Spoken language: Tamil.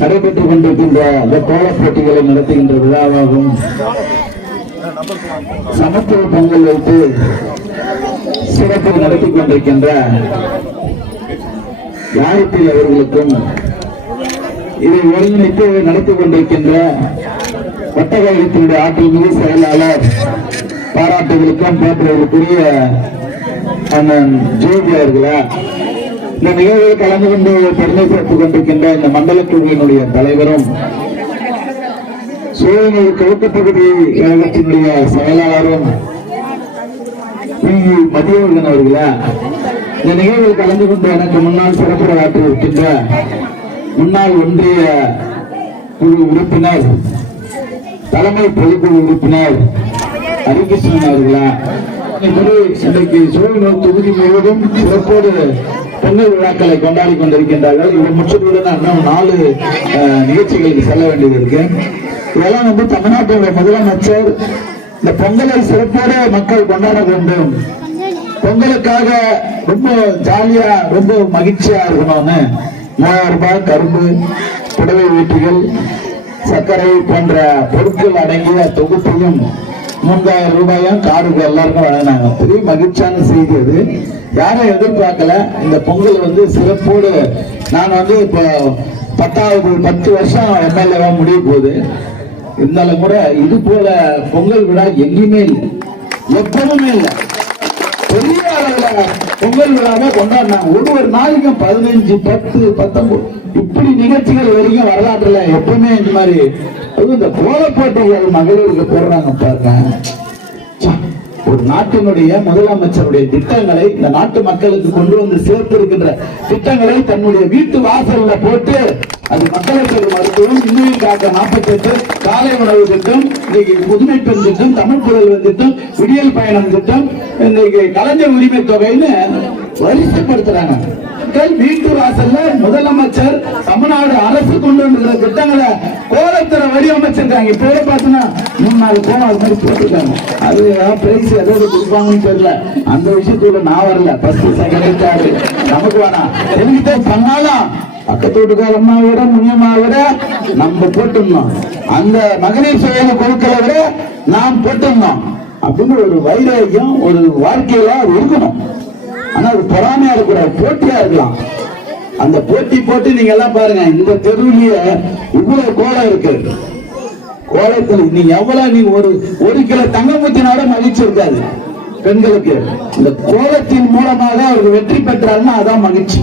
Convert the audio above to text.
நடைபெற்றுக் கொண்டிருக்கின்ற அந்த கோல போட்டிகளை நடத்துகின்ற விழாவாகும். சமத்துவ பொங்கல் வைத்து சிறப்பு நடத்தி கொண்டிருக்கின்ற யாருத்தில் அவர்களுக்கும், இதை ஒருங்கிணைத்து நடத்தி கொண்டிருக்கின்ற வட்டக்கழகத்தினுடைய ஆற்றல் மிகு செயலாளர் பாராட்டுகளுக்கும் போற்றுவதற்குரிய அண்ணன் ஜோதி அவர்களா, இந்த நிகழ்வில் கலந்து கொண்டு பெருமை சேர்த்துக் கொண்டிருக்கின்ற இந்த மண்டல குழுவினுடைய தலைவரும் சோழனூர் கிழக்கு பகுதி கழகத்தினுடைய செயலாளரும் மதியவர்கள் அவர்களா, இந்த நிகழ்வில் கலந்து கொண்டு எனக்கு முன்னால் சிறப்புரையாற்றி இருக்கின்ற முன்னாள் ஒன்றிய குழு உறுப்பினர், தலைமை பொதுக்குழு உறுப்பினர் ஹரிகிருஷ்ணன் அவர்களா, இன்றைக்கு சோழனூர் தொகுதி முழுவதும் சிறப்போடு பொங்கல் விழாக்களை கொண்டாடி கொண்டிருக்கின்றார்கள். இதை முற்றுகையுடன் இன்னும் 4 நிகழ்ச்சிகளுக்கு செல்ல வேண்டியது இருக்கு. இதெல்லாம் தமிழ்நாட்டுடைய முதலமைச்சர் இந்த பொங்கலை சிறப்போடு மக்கள் கொண்டாட வேண்டும், பொங்கலுக்காக ரொம்ப ஜாலியா ரொம்ப மகிழ்ச்சியா இருக்கணும்னு 3000 ரூபாய் கரும்பு, புடவை வீட்டுகள், சர்க்கரை போன்ற பொருட்கள் அடங்கிய தொகுப்பையும் 3000 ரூபாயும் காருக்கு எல்லாருக்கும் வழங்கினாங்க. பெரிய மகிழ்ச்சியான செய்தி அது. யாரும் எதிர்பார்க்கல. இந்த பொங்கல் சிறப்போடு நான் இப்போ 10 வருஷம் எம்எல்ஏவா முடிய போகுது. இருந்தாலும் கூட இது போல பொங்கல் விழா எங்கேயுமே இல்லை, எப்பவுமே இல்லை. பெரிய அளவுல பொங்கல் விழாவை கொண்டாடினாங்க. ஒரு நாளைக்கும் 15, 10, 19 இப்படி நிகழ்ச்சிகள் வரைக்கும் வரலாற்றுல எப்பவுமே இந்த மாதிரி இந்த கோல போட்டிகள் மகளிருக்கு போடுறாங்க பாருங்க. ஒரு நாட்டினுடைய முதலமைச்சருடைய திட்டங்களை இந்த நாட்டு மக்களுக்கு கொண்டு வந்து சேர்த்திருக்கின்ற திட்டங்களை தன்னுடைய வீட்டு வாசல்ல போட்டு அது மக்களுக்கு மருத்துவம், இன்னும் காக்க 48, காலை உணவு திட்டம், இன்னைக்கு புதுமை பெண் திட்டம், தமிழ் புதல்வன் திட்டம், விடியல் பயணம் திட்டம், இன்னைக்கு கலைஞர் உரிமை தொகைன்னு வரிசைப்படுத்துறாங்க. வீட்டு வாசல்ல முதலமைச்சர் தமிழ்நாடு அரசு கொண்டு வந்துகிற திட்டங்களை கோலத்திர வடிவமைச்சிருக்காங்க. இப்ப பாத்தீங்கன்னா 3-4 கோலம் அது மாதிரி போட்டிருக்காங்க. அது பிரைஸ் எதாவது கொடுப்பாங்கன்னு தெரியல. அந்த விஷயத்துல நான் வரல. ஃபர்ஸ்ட், செகண்ட், தேர்ட் நமக்கு வேணாம். எனக்குதான் பண்ணாலும் பக்கத்து வீட்டுக்காரம்மா விட முனியம்மா விட நம்ம போட்டுருந்தோம், அந்த மகளிர் சுய குழுக்களை விட நாம் போட்டிருந்தோம் அப்படின்னு ஒரு வைராக்கியம் ஒரு வாழ்க்கையில அது இருக்கணும். ஆனா அது பொறாமையா இருக்கிற போட்டியா இருக்கலாம். அந்த போட்டி போட்டு நீங்க எல்லாம் பாருங்க, இந்த தெருவிலேயே இவ்வளவு கோலம் இருக்கு. கோலத்தில் நீங்க எவ்வளவு நீங்க ஒரு கிலோ தங்கம் ஊத்தினாலும் மகிழ்ச்சி இருக்காது பெண்களுக்கு. இந்த கோலத்தின் மூலமாக அவர்கள் வெற்றி பெற்றாருன்னா அதான் மகிழ்ச்சி.